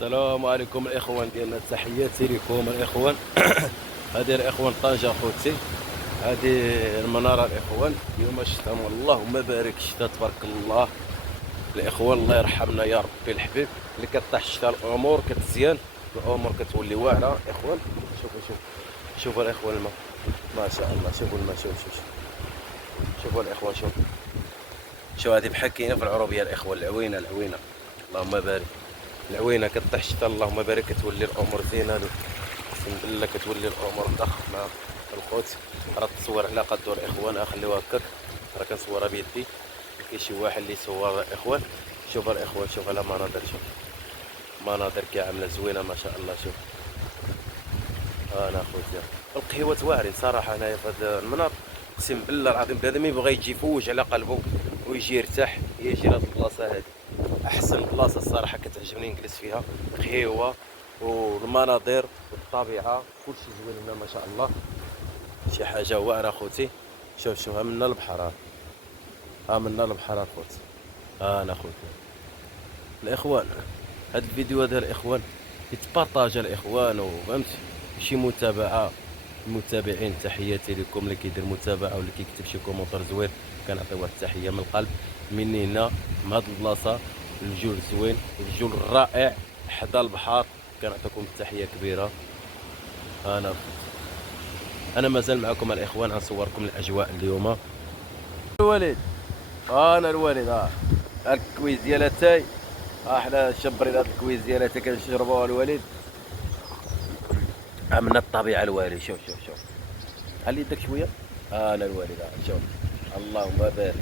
السلام عليكم الاخوان ديالنا، تحياتي لكم الاخوان. هذه الاخوان طنجة خوتي، هذه المنارة الاخوان. اليوم الشتاء اللهم بارك، الشتاء تبارك الله الاخوان. الله يرحمنا يا ربي الحبيب. اللي كطيح الشتاء الامور كتزيان، الامور كتولي واعرة اخوان. شوفوا الاخوان الماء ما شاء الله. شوفوا الماء، شوفوا الاخوان. شوفوا هذه بحال كاينه في العروبيه الاخوان. العوينه اللهم بارك. العوينه كطيح الشتاء اللهم بارك، كتولي الامور زينه. اقسم بالله كتولي الامور ضخمه الخوت. راه التصوير على قدو الاخوان، خليوها هكاك، راه كنصورها بيدي. كاين شي واحد اللي صور الاخوان. شوف الاخوان، شوف على مناظر، شوف مناظر كاع عامله زوينه ما شاء الله. شوف انا خوتي القهوات واعرين صراحه هنايا في هذا المناطق. اقسم بالله العظيم بنادم يبغى يجي يفوج على قلبه ويجي يرتاح يجي لهاد البلاصه هذه. احسن بلاصه الصراحه كتعجبني نجلس فيها، قهيوه والمناظر والطبيعه كلشي زوين هنا ما شاء الله. شي حاجه واعره خوتي. شوف ها منا البحر، ها منا البحر خوتي. انا خوتي الاخوان، هاد الفيديو هذا الاخوان يتبارطاجا الاخوان، وفهمت شي متابعه. المتابعين تحياتي لكم، اللي كيدير متابعه واللي كيكتب شي كومونتير زوين كنعطي واحد التحيه من القلب مني هنا من هاد البلاصه. الجو زوين، الجو الرائع حدا البحر. كنعطيكم تحيه كبيره. انا مازال معكم الاخوان، غنصوركم الاجواء اليوم. الوالد انا الوالد الكويز ديالاتاي. حنا شبرين هاد الكويز ديالاتاي كنشربوها الوالد. من الطبيعه الوالد. شوف علي يدك شويه. انا الوالد شوف اللهم بارك.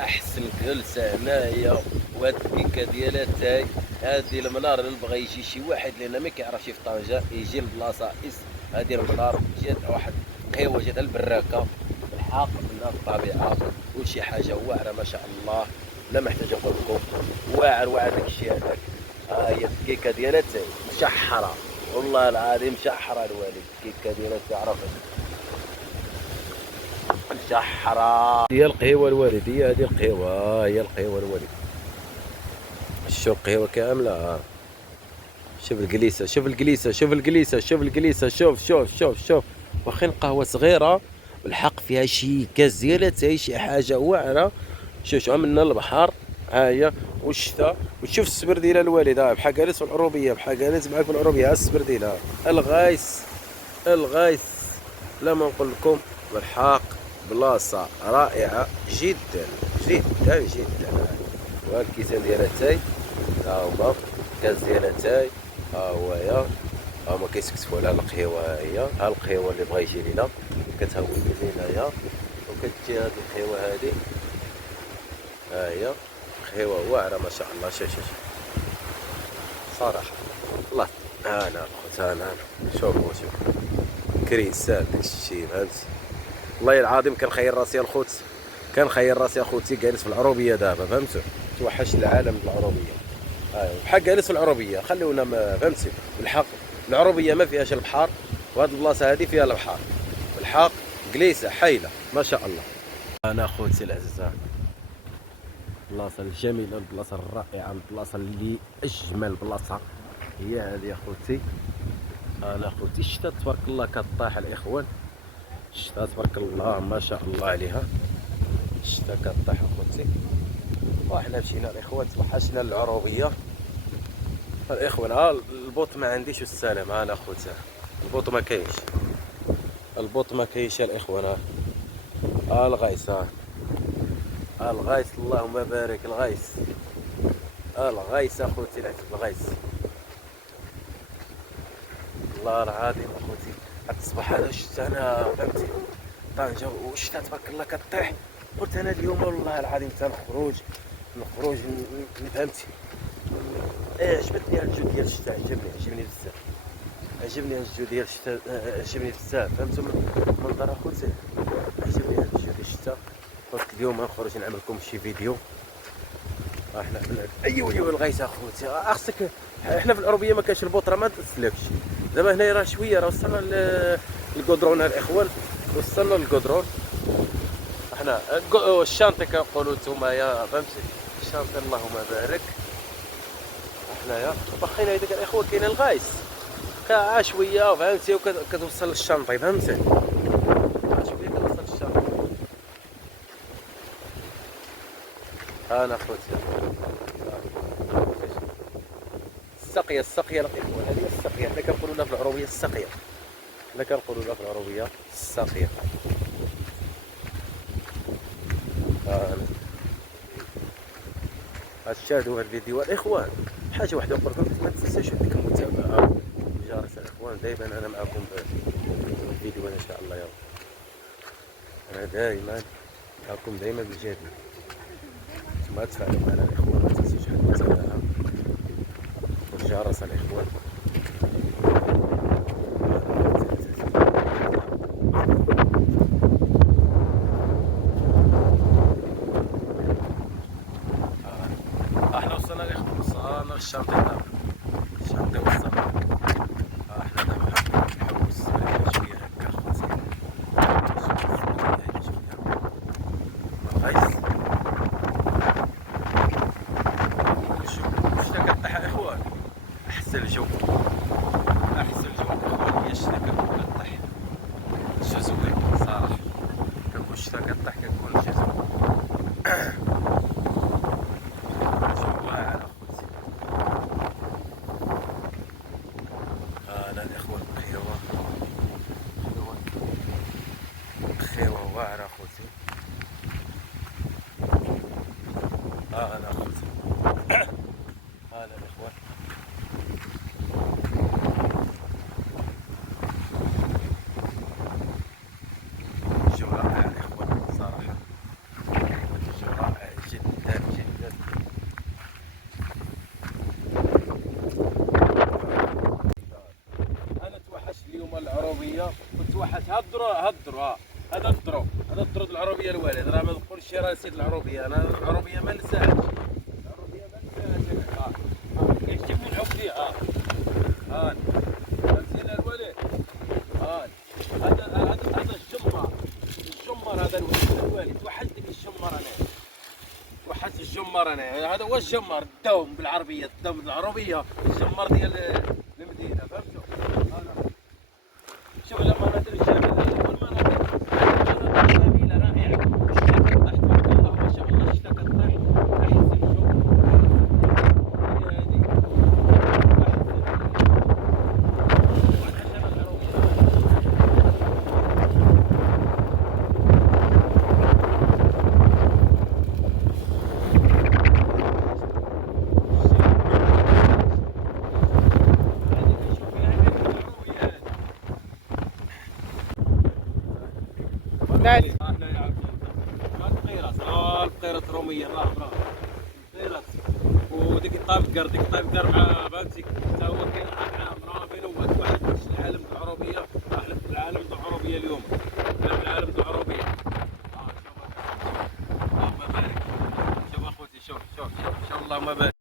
احسن جلسه هنايا وهاد الكيكه ديالاتاي. هادي المنار اللي بغى يجي شي واحد لان ما كيعرفش في طنجه يجي لبلاصه هادي المنار. جات واحد قهوه جات البراكه بالحق من الطبيعه وشي حاجه واعره ما شاء الله. لا محتاج نقول لكم واعر داك الشيء هذاك. هي الكيكه ديالاتاي مشحره والله العظيم، مشحره الوالد. الكيكه ديالاتاي عرفت مشحره. هي القهوه الوالد، هي هذه القهوه، هي القهوه الوالد. شوف القهوه كامله. شوف الجليسه. شوف واخا القهوه صغيره بالحق فيها شي كاس ديالها شي حاجه واعره. شوف عملنا البحر هاهي والشتاء، وتشوف السبر ديالها الوالد. بحال جالس في العروبيه، بحال جالس معاك في العروبيه. السبر ديالها الغايس لا ما نقول لكم بالحق. بلاصه رائعه جدا. والكيسان ديالها تاي ها هما، الكاس ديالها تاي ها هويا. ها هما كيسكسفوا على القهوه. ها القهوه اللي بغا يجي لينا كتهوي من هنايا وكتجي هاد القهوه هادي. ها هي قهوه واعره ما شاء الله. شوف صراحه الله. انا خوت انا شوف كريسات داكشي فهمت. والله العظيم كنخير راسي الخوت، اخوتي جالس في العروبيه دابا فهمتوا. توحشت العالم العروبيه. بحال جالس في العروبيه خلونا ما فهمتي. بالحق العروبيه ما فيهاش البحر، وهاد البلاصه هذه فيها البحر بالحق. جليسه حيله ما شاء الله. انا اخوتي الاعزاء، البلاصه الجميله، البلاصه الرائعه، البلاصه اللي اجمل بلاصه هي هذه يا اخوتي. انا اخوتي الشتاء تبارك الله كطاح الاخوان. الشتاء تبارك الله ما شاء الله عليها. الشتاء كطيح اخوتي. وحنا مشينا الاخوان توحشنا العروبيه الاخوان. البوط ما عنديش والسلام. انا اخوتي البوط ما كاينش يا الاخوان. الغيس الغيس اللهم بارك. الغيس اخوتي الغيس والله العظيم اخوتي. الصباح هذا الشتا انا فهمتي طنجة والشتا تبارك الله كطيح. قلت انا اليوم والله العظيم تنخرج فهمتي. عجبتني الجو ديال الشتا، عجبني بزاف. عجبني الجو ديال الشتا، عجبني بزاف فهمتوا منظر اخوتي. عجبني الجو ديال الشتا. قلت اليوم غنخرج نعمل لكم شي فيديو. احنا في ايوا الغيس اخوتي. خصك احنا في العروبيه ما كانش البوط، راه ما تسلكش. دابا هنايا راه شويه راه وصلنا للكودرون الاخوان. وصلنا للكودرون. احنا الشانطي كنقولوا نتوما يا فهمتي. الشانطي اللهم بارك. حنايا باقيين هذاك الاخوه كاين الغايس كعشويه فهمتي وكتوصل للشنطي فهمتي عشويه كتوصل للشنطي. انا خوتي السقيه الاخوان هذه هي السقيه حنا كنقولوا لها في العروبيه السقيه حنا كنقولوا لها في العروبيه السقيه. انا غتشاهدوا هذا الفيديو الاخوان. حاجه واحده اخرى ما تنساوش ديك المتابعه جرس الاخوان. دائما انا معكم في الفيديو ان شاء الله. يا رب انا دائما معكم دائما بالجديد. ما تفعلوا معنا الاخوان، ما تنسوش حتى المتابعه والجرس الاخوان. احنا وصلنا الاخوان، وصلنا للشاطئ دابا. الشاطئ وصلنا. احنا دابا نحوس شويه هكا خوتي. غايس شوف شتا كطيح الاخوان. احسن الجو الاخوان هي الشتا كطيح. الجو زوين صراحه. كنكون الشتا كطيح كنكون الجو زوين. أنا الإخوة خيوة واعرة خوتي. أنا خوتي أنا الإخوة جو رائع الإخوة صراحة. جو رائع جدا جدا. انا توحشت اليوم العروبيه وتوحشت هذا الدرو العروبيه الوالد راه ما نقولش راه نسيت العروبيه. انا العروبيه ما نساهاش كيعجبني الحب فيها. فهمتينا الوالد. هذا الجمر هذا الوالد. توحشت ديك الجمر انا. توحشت الجمر انا. هذا هو الجمر الدوم بالعربيه. الدوم بالعربيه الجمر ديال المدينه فهمتوا. شوف المناظر الجميله جميله رائعه. الشتا كطيح تبارك الله ما شاء الله. الشتا كطيح احسن شوف هي هذه احنا يعرفوا القيراط. القيراط الروميه راه القيراط وديك الطابقر مع فهمتي حتى هو كاين عام راه بينه وبين واحد في العالم العربيه. احنا في العالم العربيه اليوم. احنا في العالم العربيه. شوف اللهم بارك. شوف اخوتي شوف ان شاء الله ما بارك.